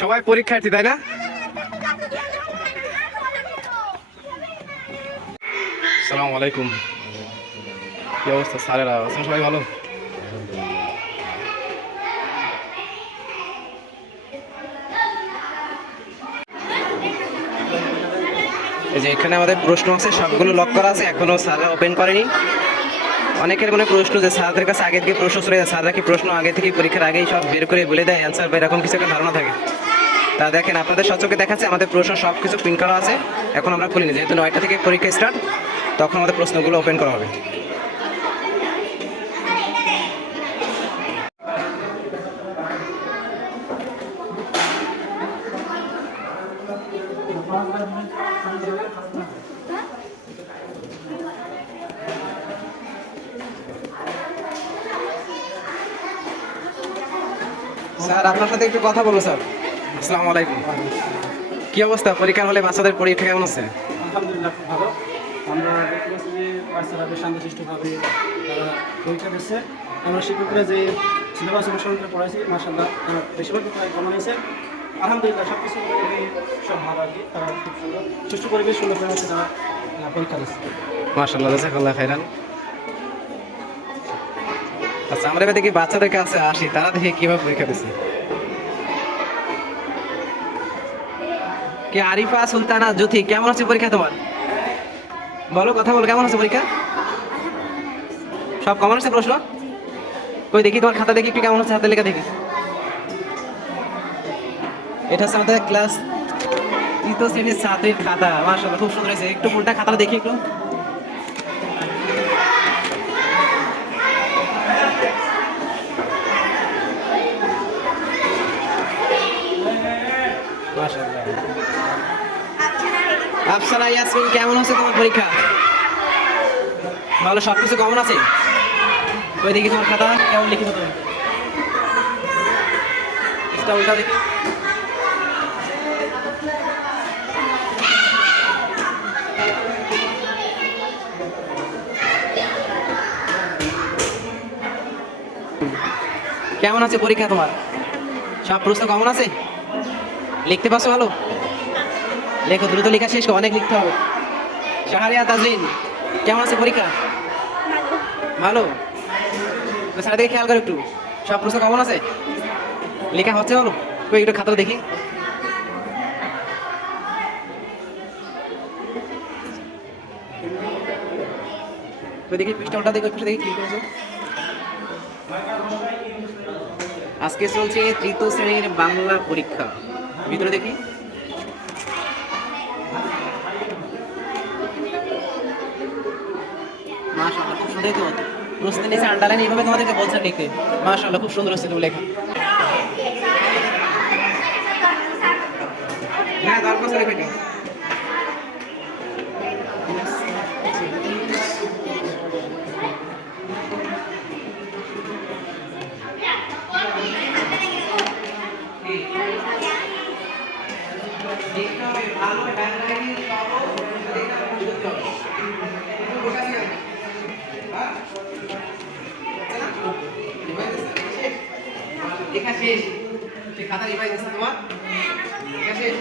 সবাই পরীক্ষার্থী, তাই না? সালাম আলাইকুম। কি অবস্থা স্যারেরা? আছেন সবাই ভালো? এই যে এখানে আমাদের প্রশ্ন আছে, সবগুলো লক করা আছে, এখনও স্যাররা ওপেন করেনি। অনেকের মনে প্রশ্ন যে স্যারদের কাছে আগে থেকে প্রশ্ন চলে যায়, স্যাররা কি প্রশ্ন আগে থেকে পরীক্ষার আগেই সব বের করে বলে দেয়? অ্যান্সার বা এরকম কিছু একটা ধারণা থাকে। তা দেখেন, আপনাদের সচকে দেখাচ্ছে, আমাদের প্রশ্ন সব কিছু প্রিন্ট করা আছে। এখন আমরা খুলিনি, যেহেতু নয়টা থেকে পরীক্ষা স্টার্ট তখন আমাদের প্রশ্নগুলো ওপেন করা হবে। স্যার আপনার সাথে একটু কথা বলব স্যার। আসসালামু আলাইকুম। কি অবস্থা? পরীক্ষার হলে বাচ্চাদের পরীক্ষা কেমন আছে আলহামদুলিল্লাহ খুব ভালো। আমরা দেখতে পাচ্ছি যে বাচ্চারা বেশ শান্তশিষ্টভাবে তারা পরীক্ষা দিচ্ছে। আমরা শিক্ষকরা যে সিলেবাস অনুসরণ করে পড়াইছি মাসাল্লাহ তারা বেশিরভাগ প্রায় কমন হয়েছে আলহামদুলিল্লাহ সব কিছু সব ভালো আর কি। তারা খুব সুন্দর। সুষ্ঠু পরিবেশ সুন্দর করে হচ্ছে তারা পরীক্ষা দিচ্ছে। মাশাআল্লাহ খাইরান আচ্ছা আমরা দেখি বাচ্চাদের কাছে আসি, তারা দেখি কীভাবে পরীক্ষা দিচ্ছে কে, আরিফা, সুলতানা, জ্যোতি, কেমন হচ্ছে পরীক্ষা তোমার? বলো, কথা বলো, কেমন হচ্ছে পরীক্ষা? সব কমন হচ্ছে প্রশ্ন? কই, দেখি তোমার খাতা দেখি একটু কেমন হচ্ছে হাতে লেখা দেখি। এটা হচ্ছে আমাদের ক্লাস তৃতীয় শ্রেণির ছাত্রীর খাতা, মাশাআল্লাহ, খুব সুন্দর হয়েছে। একটু ফুলটা খাতাটা দেখি একটু। আফসানা ইয়াসমিন, কেমন হচ্ছে তোমার পরীক্ষা? ভালো সব কিছু কেমন আছে? ওই দেখি তোমার খাতা, কেমন লিখিত তুমি? কেমন আছে পরীক্ষা তোমার? সব প্রশ্ন কেমন আছে? লিখতে পারছ ভালো? লেখো, দ্রুত লেখা শেষ অনেক লিখতে হবে। শাহরিয়া তাজরিন কেমন আছে পরীক্ষা? ভালো। তো স্যার দেখে খেয়াল করো একটু। সব প্রশ্ন কেমন আছে? লেখা হচ্ছে ভালো? কই, একটু খাতা দেখি। দেখি, পৃষ্ঠা দেখো পৃষ্ঠা দেখি, কি করেছ। আজকে চলছে তৃতীয় শ্রেণির বাংলা পরীক্ষা। ভিতরে দেখি। মাশাআল্লাহ, খুব সুন্দর তো। আন্ডারলাইন এইভাবে তোমাদেরকে বলছেন লিখতে মাশাআল্লাহ, খুব সুন্দর হচ্ছে তুমি লেখা। হ্যাঁ লেখা দেখতে হবে ভালো হ্যান্ডরাইটিং সহ দেখতে হবে। বুঝতে হবে খাতা রিভাইজ আছে তোমার লেখা শেষ